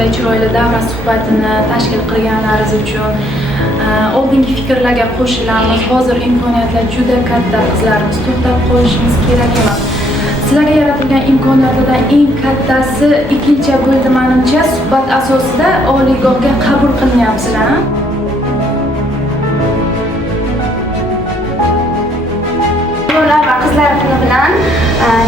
shunday chiroyli davra suhbatini tashkil qilganlaringiz uchun oldingi fikrlarga qo'shilamiz. Hozir imkoniyatlar juda katta, qizlarimiz to'xtab qo'yishimiz kerak emas. Sizlarga yaratilgan imkoniyatlardan eng kattasi ikkinchi bo'ldi menimcha, suhbat asosida oliygohga qabul qilinyapsizlar. Ayollar va qizlar kuni bilan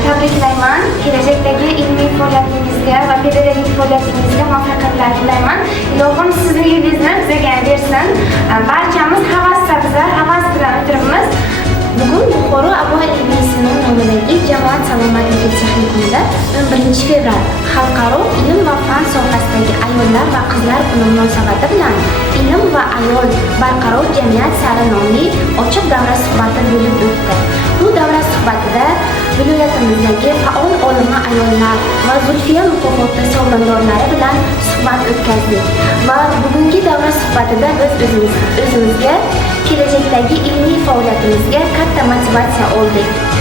tabriklayman. Kelajakdagi ilmiy faoliyatingizga va pedagogik faoliyatingizga muvaffaqiyatlar tilayman. Ilohim sizni yo'lingizni bizga bersin. Barchamiz havas bilan o'tiribmiz. Bugun Buxoro Abo ilmiy nomidagi jamoat salomatligi texnikumida 11 fevral Xalqaro ilm va fan sohasidagi ayollar va qizlar kuni munosabati bilan ilm va ayol barqaror jamiyat sari nomli ochiq davra suhbati bo'lib o'tdi. Bu davra suhbatida viloyatimizdagi faol olima ayollar va Zulfiya mukofoti sovrindorlari bilan suhbat o'tkazdik va bugungi davra suhbatida biz o'zimizga kelajakdagi ilmiy faoliyatimizga katta motivatsiya oldik.